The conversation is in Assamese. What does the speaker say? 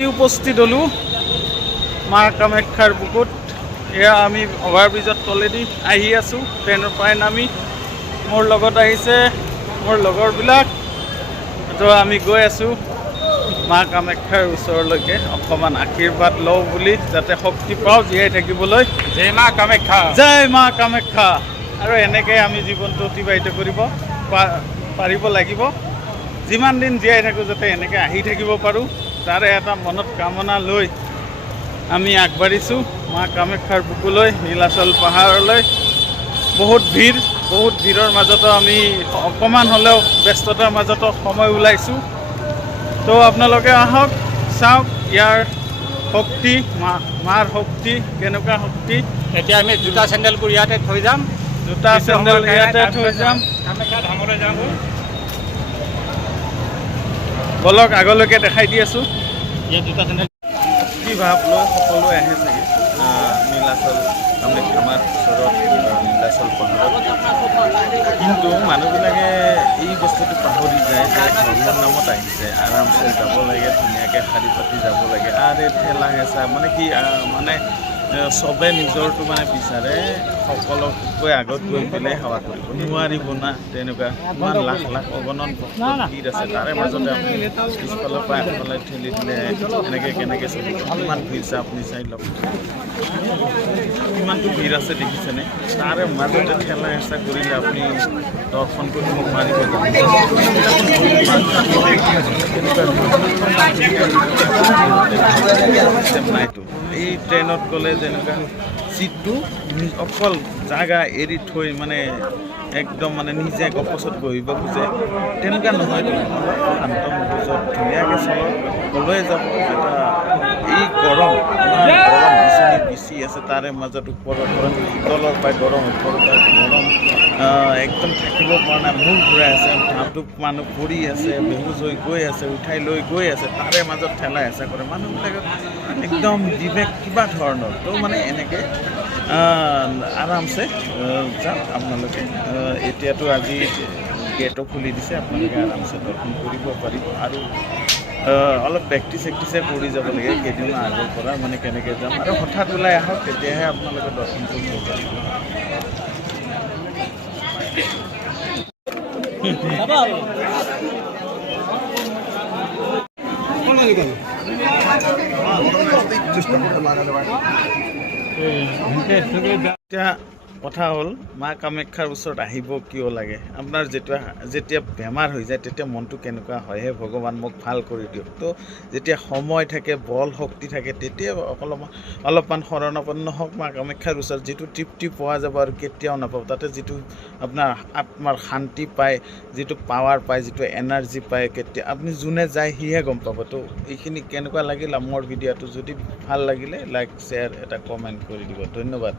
উপস্থিত হলো মা কামাখ্যাৰ বুকুত। এয়া আমি অভাৰব্ৰিজৰ তলেদি আহি আছোঁ, ট্ৰেইনৰ পৰাই নামি। মোৰ লগত আহিছে মোৰ লগৰবিলাক, তো আমি গৈ আছোঁ মা কামাখ্যাৰ ওচৰলৈকে অকণমান আশীৰ্বাদ লওঁ বুলি, যাতে শক্তি পাওঁ জীয়াই থাকিবলৈ। জয় মা কামাখ্যা, জয় মা কামাখ্যা। আৰু এনেকৈ আমি জীৱনটো অতিবাহিত কৰিব পাৰিব লাগিব। যিমান দিন জীয়াই থাকোঁ যাতে এনেকৈ আহি থাকিব পাৰোঁ, তাৰে এটা মনত কামনা লৈ আমি আগবাঢ়িছোঁ মা কামাখ্যাৰ বুকুলৈ, নীলাচল পাহাৰলৈ। বহুত ভিৰৰ মাজতো আমি অকণমান হ'লেও ব্যস্ততাৰ মাজতো সময় ওলাইছোঁ। তো আপোনালোকে আহক, চাওক ইয়াৰ শক্তি, মাৰ শক্তি কেনেকুৱা শক্তি। এতিয়া আমি জোতা চেণ্ডেলবোৰ ইয়াতে থৈ যাম, জোতা চেণ্ডেল ইয়াতে থৈ যাম। কামাখ্যা ধামলৈ যাম। বলক আগলৈকে দেখাই দি আছোঁ। ইয়াত জোতা চেণ্ডেল কি ভাৱ লৈ সকলোৱে আহে চাগে নীলাচল কামাখ্যা আমাৰ ওচৰত নীলাচল পাহাৰত। কিন্তু মানুহবিলাকে এই বস্তুটো পাহৰি যায় যে ধৰ্মৰ নামত আহিছে, আৰামছে যাব লাগে, ধুনীয়াকৈ শাৰী পাতি যাব লাগে। আৰু ঠেলা হেঁচা মানে কি, মানে চবে নিজৰটো মানে বিচাৰে, সকলোতকৈ আগত গৈ পেলাই সেৱা কৰিব নোৱাৰিব না। তেনেকুৱা ইমান লাখ লাখ অগণন ভিৰ আছে, তাৰে মাজতে আপুনি পিছফালৰ পৰা আগফালে ঠেলি দিলে এনেকৈ কেনেকৈ চলিব? কিমান ভিৰ আছে আপুনি চাই লওক, কিমানটো ভিৰ আছে দেখিছেনে? তাৰে মাজতে ঠেলা হেঁচা কৰিলে আপুনি দৰ্শন কৰিব নোৱাৰিব। নাইতো এই ট্ৰেইনত গ'লে যেনেকুৱা চিটটো অকল জাগা এৰি থৈ মানে একদম মানে নিজে গপচত বহিব খোজে, তেনেকুৱা নহয়। শান্ত মগজুত ধুনীয়াকৈ চলক, ক'লৈ যাব এটা এই গৰম, গৰম বিচনী বিচি আছে, তাৰে মাজত ওপৰৰ পৰা তলৰ পৰাই গৰম, ওপৰৰ পৰা গৰম, একদম থাকিব পৰা নাই, মূৰ ঘূৰাই আছে, ভাৱটোক মানুহ পৰি আছে, বেহুজ হৈ গৈ আছে, উঠাই লৈ গৈ আছে, তাৰে মাজত ঠেলা হেঁচা কৰে মানুহবিলাকক একদম বিবেক কিবা ধৰণৰ। তো মানে এনেকৈ আৰামছে যাওক আপোনালোকে। এতিয়াতো আজি গেটো খুলি দিছে, আপোনালোকে আৰামছে দৰ্শন কৰিব পাৰিব। আৰু অলপ প্ৰেক্টিচে কৰি যাব লাগে কেইদিনৰ আগৰ পৰা, মানে কেনেকৈ যাম। আৰু হঠাৎ ওলাই আহক, তেতিয়াহে আপোনালোকে দৰ্শন কৰিব পাৰিব। এতিয়া কথা হ'ল মা কামাখ্যাৰ ওচৰত আহিব কিয় লাগে? আপোনাৰ যেতিয়া বেমাৰ হৈ যায় তেতিয়া মনটো কেনেকুৱা হয়, হে ভগৱান মোক ভাল কৰি দিয়ক। তো যেতিয়া সময় থাকে, বল শক্তি থাকে, তেতিয়া অলপমান শৰণাপন্ন হওক মা কামাখ্যাৰ ওচৰত। যিটো তৃপ্তি পোৱা যাব আৰু কেতিয়াও নাপাব, তাতে যিটো আপোনাৰ আত্মাৰ শান্তি পায়, যিটো পাৱাৰ পায়, যিটো এনাৰ্জি পায়, আপুনি যোনে যায় সিহে গম পাব। তো এইখিনি কেনেকুৱা লাগিল মোৰ ভিডিঅ'টো? যদি ভাল লাগিলে লাইক, শ্বেয়াৰ, এটা কমেণ্ট কৰি দিব। ধন্যবাদ।